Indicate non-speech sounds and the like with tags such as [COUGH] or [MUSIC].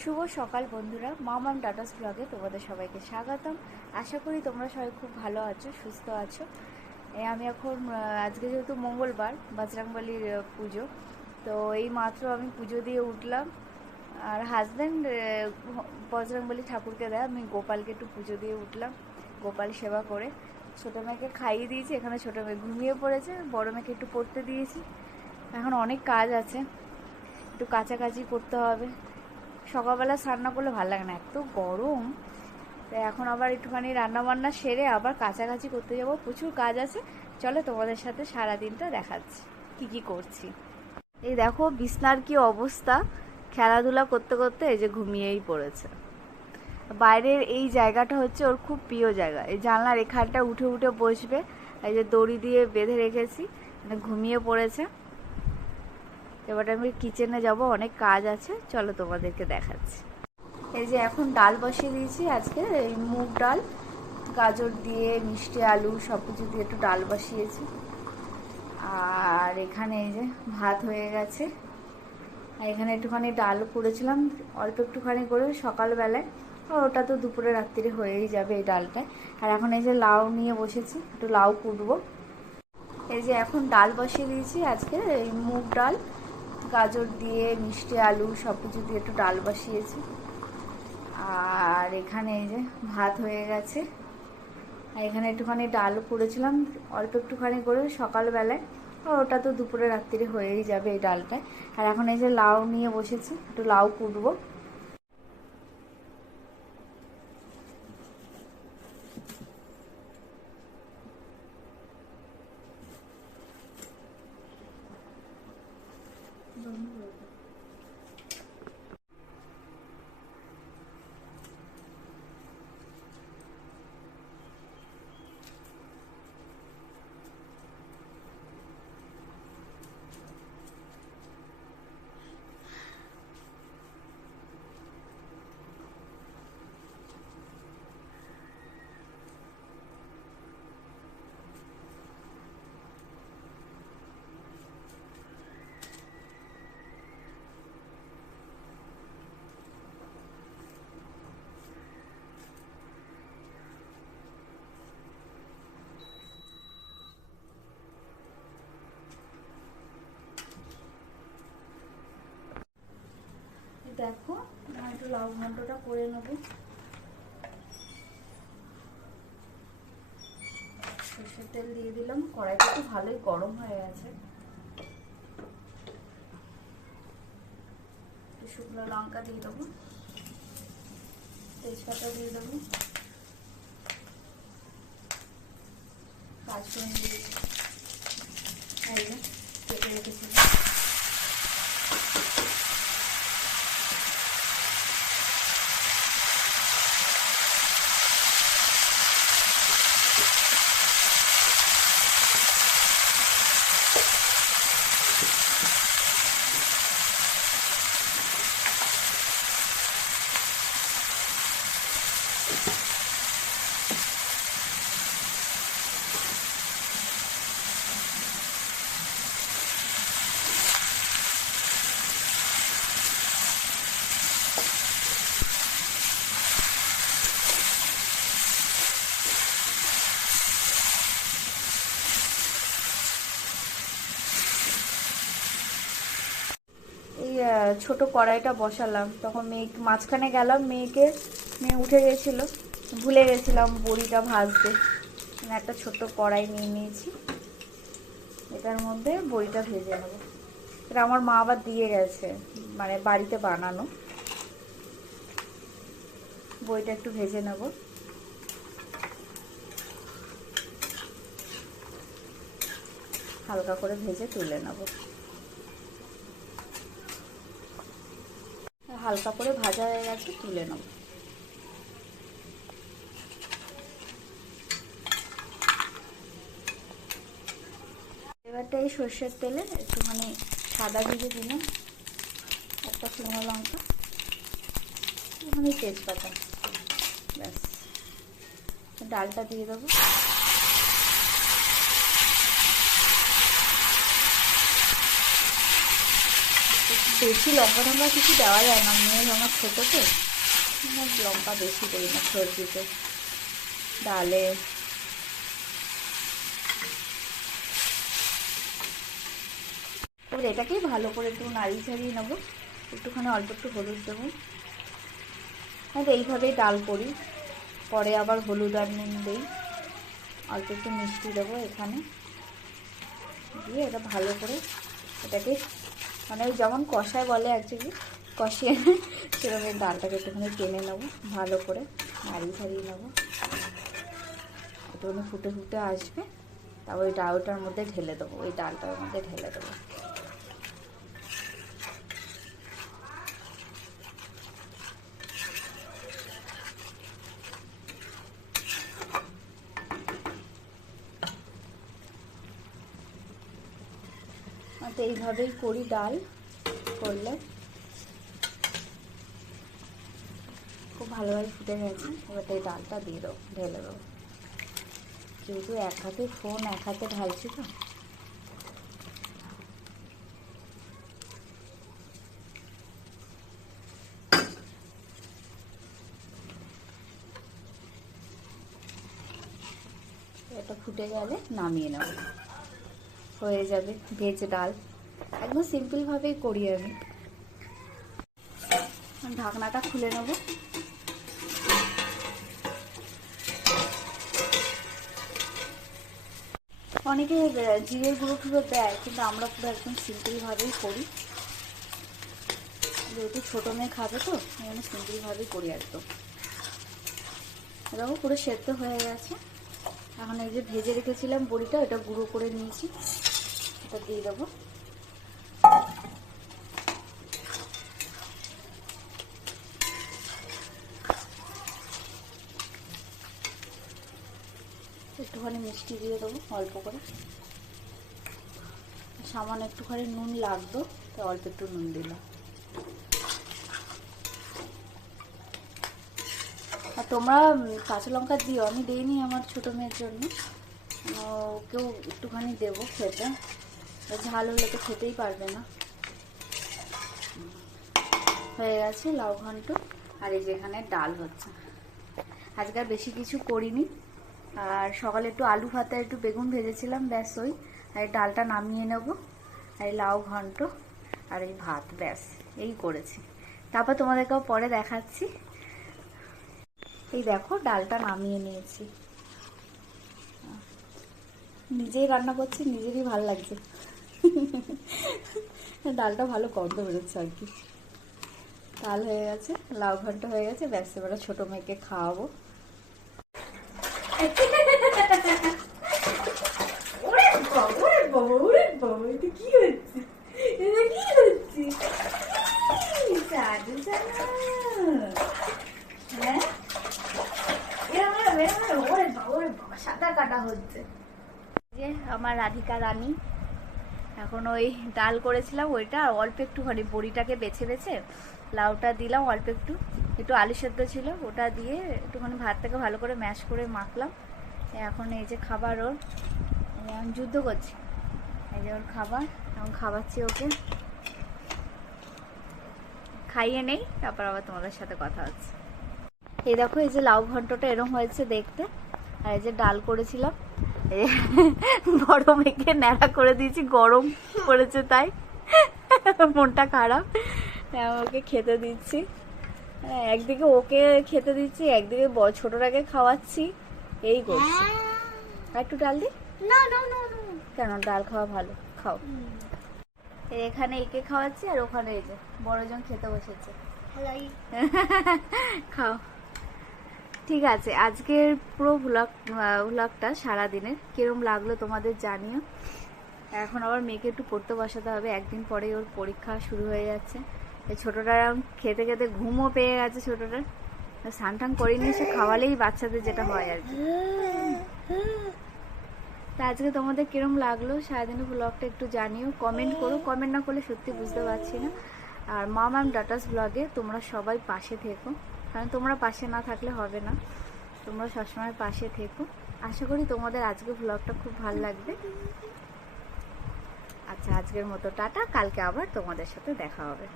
শুভ সকাল বন্ধুরা মামাম ডাটাস ব্লগে তোমাদের সবাইকে স্বাগতম। আশা করি তোমরা সবাই খুব ভালো আছো, সুস্থ আছো। আমি এখন আজকে যেহেতু মঙ্গলবার, বজরংবলির পুজো, তো এই মাত্র আমি পুজো দিয়ে উঠলাম। আর হাজব্যান্ড বজরংবলী ঠাকুরকে দেয়, আমি গোপালকে একটু পুজো দিয়ে উঠলাম, গোপাল সেবা করে। ছোটো মেয়েকে খাইয়ে দিয়েছি, এখানে ছোটো মেয়ে ঘুমিয়ে পড়েছে, বড় মেয়েকে একটু পড়তে দিয়েছি। এখন অনেক কাজ আছে, একটু কাছাকাছি করতে হবে। সকালবেলা স্নান না করলে ভালো লাগে না, এত গরম। তাই এখন আবার একটুখানি রান্না বান্না সেরে আবার কাছাকাছি করতে যাব, প্রচুর কাজ আছে। চলো তোমাদের সাথে সারা দিনটা দেখাচ্ছি, কি কি করছি। এই দেখো বিছনার কি অবস্থা, খেলাধুলা করতে করতে এই যে ঘুমিয়েই পড়েছে। বাইরের এই জায়গাটা হচ্ছে ওর খুব প্রিয় জায়গা, এই জানলার এখানটা উঠে উঠে বসবে, এই যে দড়ি দিয়ে বেঁধে রেখেছি মানে ঘুমিয়ে পড়েছে। এবার আমি কিচেনে যাব, অনেক কাজ আছে। চলো তোমাদেরকে দেখাচ্ছি। এই যে এখন ডাল বসিয়ে দিয়েছি, আজকে এই মুগ ডাল, গাজর দিয়ে মিষ্টি আলু সব কিছু দিয়ে একটু ডাল বসিয়েছি। আর এখানে এই যে ভাত হয়ে গেছে। আর এখানে একটুখানি ডাল করেছিলাম অল্প একটুখানি করে সকালবেলায়। আর ওটা তো দুপুরে রাত্রিরে হয়েই যাবে এই ডালটা। আর এখন এই যে লাউ নিয়ে বসেছি, একটু লাউ কুটবো। এই যে এখন ডাল বসিয়ে দিয়েছি, আজকে এই মুগ ডাল। গাজর দিয়ে, মিষ্টি আলু সব কিছু দিয়ে একটু ডাল বসিয়েছি। আর এখানে এই যে ভাত হয়ে গেছে। আর এখানে একটুখানি ডাল করেছিলাম অল্প একটুখানি করে সকালবেলায়। আর ওটা তো দুপুরে রাত্রিরে হয়েই যাবে এই ডালটা। আর এখন এই যে লাউ নিয়ে বসেছি, একটু লাউ কুটবো। দেখো, আমি একটু লাউ ঘন্টটা করে নেব। সর্ষের তেল দিয়ে দিলাম, কড়াইটা তো ভালোই গরম হয়ে গেছে। শুকনো লঙ্কা দিয়ে দেবো, তেজপাতা দিয়ে দেবো পাঁচফোড়ন দিয়ে দেবো। কেটে রেখেছিলাম এই আহ, ছোট কড়াইটা বসালাম। তখন মেয়ে মাঝখানে গেলাম, মেয়েকে, মেয়ে উঠে গেছিল। ভুলে গেছিলাম বড়িটা ভাজতে। একটা ছোট কড়াই নিয়ে নিয়েছি। এটার মধ্যে বড়িটা ভেজে নেব। এটা আমার মা আবার দিয়ে গেছে মানে বাড়িতে বানানো। বড়িটা একটু ভেজে নেব। হালকা করে ভেজে তুলে নেব। হালকা করে ভাজা হয়ে গেছে, তুলে নেব। এবারটা এই সর্ষের তেলে একটুখানি সাদা ভেজে দিলাম, একটা শুকনো লঙ্কা, একটুখানি তেজপাতা, ব্যাস। ডালটা দিয়ে দেবো। বেশি লঙ্কা টঙ্কা কিছু দেওয়া যায় না। মেয়ে আমার ছোটো তো। লঙ্কা বেশি করি না সবজিতে ডালে। এটাকেই ভালো করে একটু নাড়িয়ে ছাড়িয়ে নেব। একটুখানি অল্প একটু হলুদ দেবো। হ্যাঁ এইভাবেই ডাল করি। পরে আবার হলুদ আর নুন দিই। অল্প একটু মিষ্টি দেবো এখানে। দিয়ে এটা ভালো করে এটাকে মানে ওই যেমন কষায় বলে অ্যাকচুয়ালি কষিয়ে সেরকম এই ডালটাকে একটুখানি টেনে নেব, ভালো করে নাড়িয়ে ছাড়িয়ে নেব। একটুখানি ফুটে ফুটে আসবে তারপর ওই ডালটার মধ্যে ঢেলে দেবো, ওই ডালটার মধ্যে ঢেলে দেবো। তো এইভাবেই করি ডাল করলে। খুব ভালোভাবে ফুটে গেছে। এবার এই ডালটা দিয়ে দেবো, ঢেলে দেবো। যেহেতু এক হাতে ফোন, এক হাতে ঢালছি তো। এটা ফুটে গেলে নামিয়ে নেব। হয়ে যাবে ভেজ ডাল। একদম সিম্পলভাবেই করি আমি। ঢাকনাটা খুলে নেব। অনেকে জিরের গুঁড়ো টুড়ো দেয়, কিন্তু আমরা পুরো একদম সিম্পলভাবেই করি। যেহেতু ছোটো মেয়ে খাবে তো আমি সিম্পলভাবেই করি একদম। দেখো পুরো সেদ্ধ হয়ে গেছে। এখন এই যে ভেজে রেখেছিলাম বড়িটা, এটা গুঁড়ো করে নিয়েছি। এটা দিয়ে দেবো। একটুখানি মিষ্টি দিয়ে দেবো, অল্প করে। সামান্য একটুখানি নুন লাগতো, তাই অল্প একটু নুন দিলাম। তোমরা কাঁচা লঙ্কা দিও, আমি দিইনি আমার ছোটো মেয়ের জন্য। ওকেও একটুখানি দেবো খেতে। ঝাল হলে তো খেতেই পারবে না। হয়ে গেছে লাউ ঘন্ট আর এই যেখানে ডাল হচ্ছে। আজকে বেশি কিছু করিনি। আর সকালে একটু আলু ভাতে একটু বেগুন ভেজেছিলাম, ব্যাস ওই। আর এই ডালটা নামিয়ে নেব। আর এই লাউ ঘন্ট আর এই ভাত, ব্যাস, এই করেছি। তারপর তোমাদেরকেও পরে দেখাচ্ছি। এই দেখো, ডালটা নামিয়ে নিয়েছি। নিজেই রান্না করছি, নিজেরই ভালো লাগছে। ডালটা ভালো গন্ধ বেরোচ্ছে আর কি। ডাল হয়ে গেছে, লাউ ঘন্ট হয়ে গেছে, ব্যাস, এবারে ছোটো মেয়েকে খাওয়াবো। কি হচ্ছে? এটা কি হচ্ছে? এই, সাধু জানা। হ্যাঁ? এরম, এরম, এরম, এরম, ওরে বাবা, ওরে বাবা, সাঁতার কাটা হচ্ছে যে আমার রাধিকা রানী। এখন ওই ডাল করেছিলাম ওইটা, আর অল্প একটুখানি বড়িটাকে বেছে বেছে লাউটা দিলাম অল্প একটু। একটু আলু সেদ্ধ ছিল, ওটা দিয়ে একটুখানি ভাতটাকে ভালো করে ম্যাশ করে মাখলাম। এখন এই যে খাবার ওর আমি যুদ্ধ করছি। এই যে ওর খাবার, এখন খাওয়াচ্ছি ওকে। খাইয়ে নেই, তারপর আবার তোমাদের সাথে কথা হচ্ছে। এই দেখো, এই যে লাউ ঘন্টটা এরম হয়েছে দেখতে। আর এই যে ডাল করেছিলাম। [LAUGHS] বড় মেয়েকে ন্যাড়া করে দিয়েছি গরম পড়েছে তাই। মনটা খারাপ। হ্যাঁ, ওকে খেতে দিচ্ছি। হ্যাঁ, একদিকে ওকে খেতে দিচ্ছি একদিকে ছোটটাকে খাওয়াচ্ছি। এই করছি। একটু ডাল দি কেন? ডাল খাওয়া ভালো। খাও। এখানে একে খাওয়াচ্ছি আর ওখানে এই যে বড়জন খেতে বসেছে। খাও। ঠিক আছে, আজকের পুরো ভ্লগ ভ্লগটা সারাদিনের। কিরম লাগল তোমাদের জানিও। এখন আবার মেয়েকে একটু পড়তে বসাতে হবে, একদিন পরেই ওর পরীক্ষা শুরু হয়ে যাচ্ছে। ছোটোটার খেতে খেতে ঘুমও পেয়ে গেছে ছোটোটার। স্নান টান করিনি, সে খাওয়ালেই বাচ্চাদের যেটা হয় আর কি। তা আজকে তোমাদের কিরম লাগল? সারাদিনের ব্লগটা একটু জানিও কমেন্ট করো। কমেন্ট না করলে সত্যি বুঝতে পারছি না। আর মা ম্যাম ডাটাস ব্লগে তোমরা সবাই পাশে থেকো। কারণ তোমরা পাশে না থাকলে হবে না। তোমরা সবসময় পাশে থেকো। আশা করি তোমাদের আজকে ভ্লগটা খুব ভালো লাগবে। আচ্ছা আজকের মতো, টাটা। কালকে আবার তোমাদের সাথে দেখা হবে।